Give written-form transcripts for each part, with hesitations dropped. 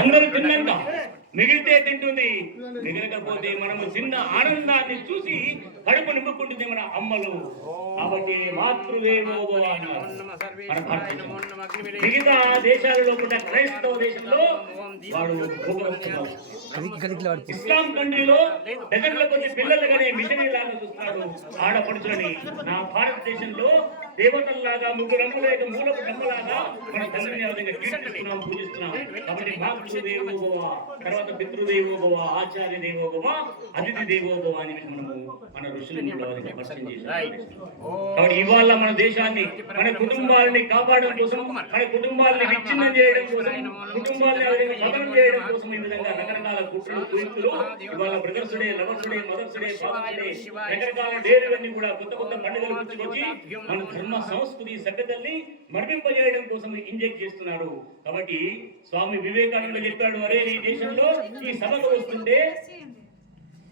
అందరూ తిన్నాక మిగిలితే తింటుంది, మిగలకపోతే మనము చిన్న ఆనందాన్ని చూసి కడుపు నింపుకుంటుంది మన అమ్మలు. కాబట్టి మాతృదేవోభవ అన్నారు. మిగతా దేశాలలో కూడా క్రైస్తవ దేశంలో వాడు ఇస్లాం కంట్రీలో డజన్ల కొద్ది పిల్లలు కానీ మిషనరీ లాగా చూస్తున్నాడు ఆడపడుచులని. నా భారతదేశంలో దేవతల్లాగా ముగ్గురు రంగులేక మూలకు డమ్మలాగా మన తండ్రిని కీర్తిస్తున్నాం, పూజిస్తున్నాం. కాబట్టి మాతృదేవోభవ, తర్వాత పితృదేవోభవ, ఆచార్య దేవోభవ, అతిథి దేవోభవ అని మనము మన ఋషులను పరిచయం చేశారు. కాబట్టి ఇవాళ మన దేశాన్ని, మన కుటుంబాలని కాపాడడం కోసం, మన కుటుంబాలని విచ్ఛిన్నం చేయడం కోసం, కుటుంబాలని పతనం చేయడం కోసం ఈ విధంగా రకరకాల కుట్రలు కుయుక్తులు ఇవాళ brothers day, lovers day, mothers day, fathers day, రకరకాల డేలన్నీ కూడా కొత్త కొత్త పండుగలు గుర్తుకొచ్చి మన ధర్మ సంస్కృతి సభ్యతల్ని మర్మింపజేయడం కోసం ఇంజెక్ట్ చేస్తున్నాడు. కాబట్టి స్వామి వివేకానంద చెప్పాడు, అరే ఈ దేశంలో ఈ సభకు వస్తుంటే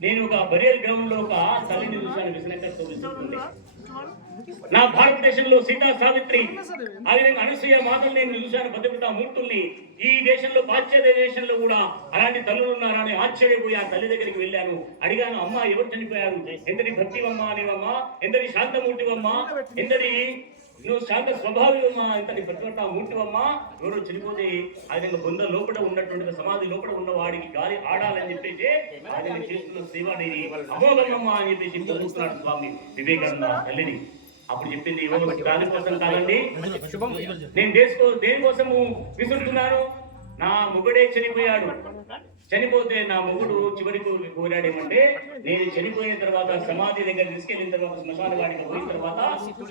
నేను ఒక బరియల్ గ్రౌండ్ లో ఒక తల్లిని చూశాను, విసనకర్తో విసురుతుంది. నా భారతదేశంలో సీతా సావిత్రి, ఆ విధంగా అనసూయ మాతల్ని నేను చూశాను, భద్రతా మూర్తుల్ని. ఈ దేశంలో పాశ్చాత్య దేశంలో కూడా అలాంటి తల్లులు ఉన్నారా అని ఆశ్చర్యపోయి ఆ తల్లి దగ్గరికి వెళ్ళాను. అడిగాను, అమ్మ ఎవరు చనిపోయారు, ఎంతటి భక్తివమ్మా అనేవమ్మా, ఎంతటి శాంతమూర్తివమ్మా, ఎంతటి నువ్వు శాంత స్వభావమా, ఇంతటి ప్రతిభటన మూర్తివమ్మా, ఎవరు చనిపోతే ఆ విధంగా బొంద లోపల ఉన్నటువంటి సమాధి లోపల ఉన్న వాడికి గాలి ఆడాలని చెప్పేసి ఆయన చేస్తున్న సేవ అనేది అమోఘమమ్మా అని చెప్పేసి పొందుతున్నాడు స్వామి వివేకానంద తల్లిని. అప్పుడు చెప్పింది, దానికోసం కాదండి, నేను దేనికోసము విసురుతున్నాను, నా మొగుడే చనిపోయాడు, చనిపోతే నా మొగుడు చివరికి కోరాడేమంటే, నేను చనిపోయిన తర్వాత సమాధి దగ్గర తీసుకెళ్లిన తర్వాత, శ్మశాన వాడికి పోయిన తర్వాత,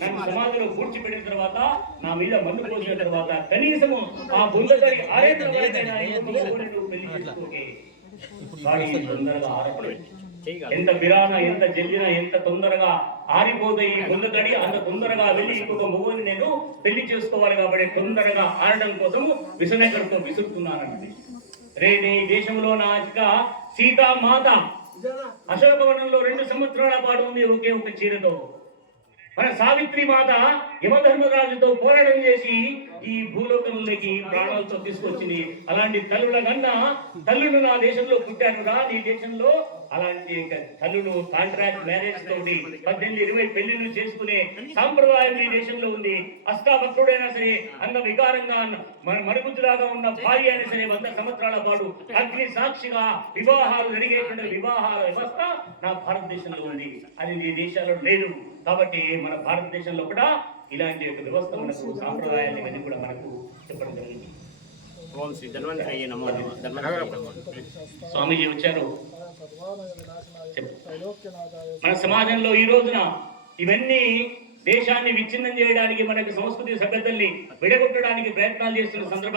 నన్ను సమాధిలో పూడ్చిపెట్టిన తర్వాత, నా మీద మందు పోసిన తర్వాత కనీసము ఆ బుందగారి తొందరగా ఆరపడేది. ఎంత బిరాన, ఎంత జల్లినా, ఎంత తొందరగా ఆరిపోతే ఈ బొందగడి అంత తొందరగా వెళ్ళి ఇంకొక మొగుని నేను పెళ్లి చేసుకోవాలి. కాబట్టి తొందరగా ఆడడం కోసం విసనకర్తో విసురుతున్నానండి. రేపు ఈ దేశంలో నా సీతామాత అశోకవనంలో 2 సంవత్సరాల పాటు ఉంది ఒకే ఒక చీరతో. మన సావిత్రి మాత యమధర్మరాజుతో పోరాటం చేసి ఈ భూలోకంలోకి ప్రాణాలతో తీసుకొచ్చింది. అలాంటి తల్లుల కన్నా తల్లులు నా దేశంలో పుట్టారుగా. నీ దేశంలో అలాంటి తల్లులు కాంట్రాక్ట్ మ్యారేజ్ తోటి 18-20 పెళ్లిళ్ళు చేసుకునే సాంప్రదాయం ఈ దేశంలో ఉంది. అష్టాభక్తుడైనా సరే, అంత వికారంగా మరుగుజ్జులాగా ఉన్న భార్య అయినా సరే 100 సంవత్సరాల పాటు అగ్ని సాక్షిగా వివాహాలు జరిగేటువంటి వివాహాల వ్యవస్థ నా భారతదేశంలో ఉంది. అది ఈ దేశాల్లో లేదు. కాబట్టి మన భారతదేశంలో కూడా ఇలాంటి ఒక వ్యవస్థ మనకు, సాంప్రదాయాలు ఇవన్నీ కూడా మనకు చెప్పడం జరిగింది. స్వామీజీ వచ్చారు. మన సమాజంలో ఈ రోజున ఇవన్నీ దేశాన్ని విచ్ఛిన్నం చేయడానికి, మనకి సంస్కృతి సభ్యతల్ని విడగొట్టడానికి ప్రయత్నాలు చేస్తున్న సందర్భం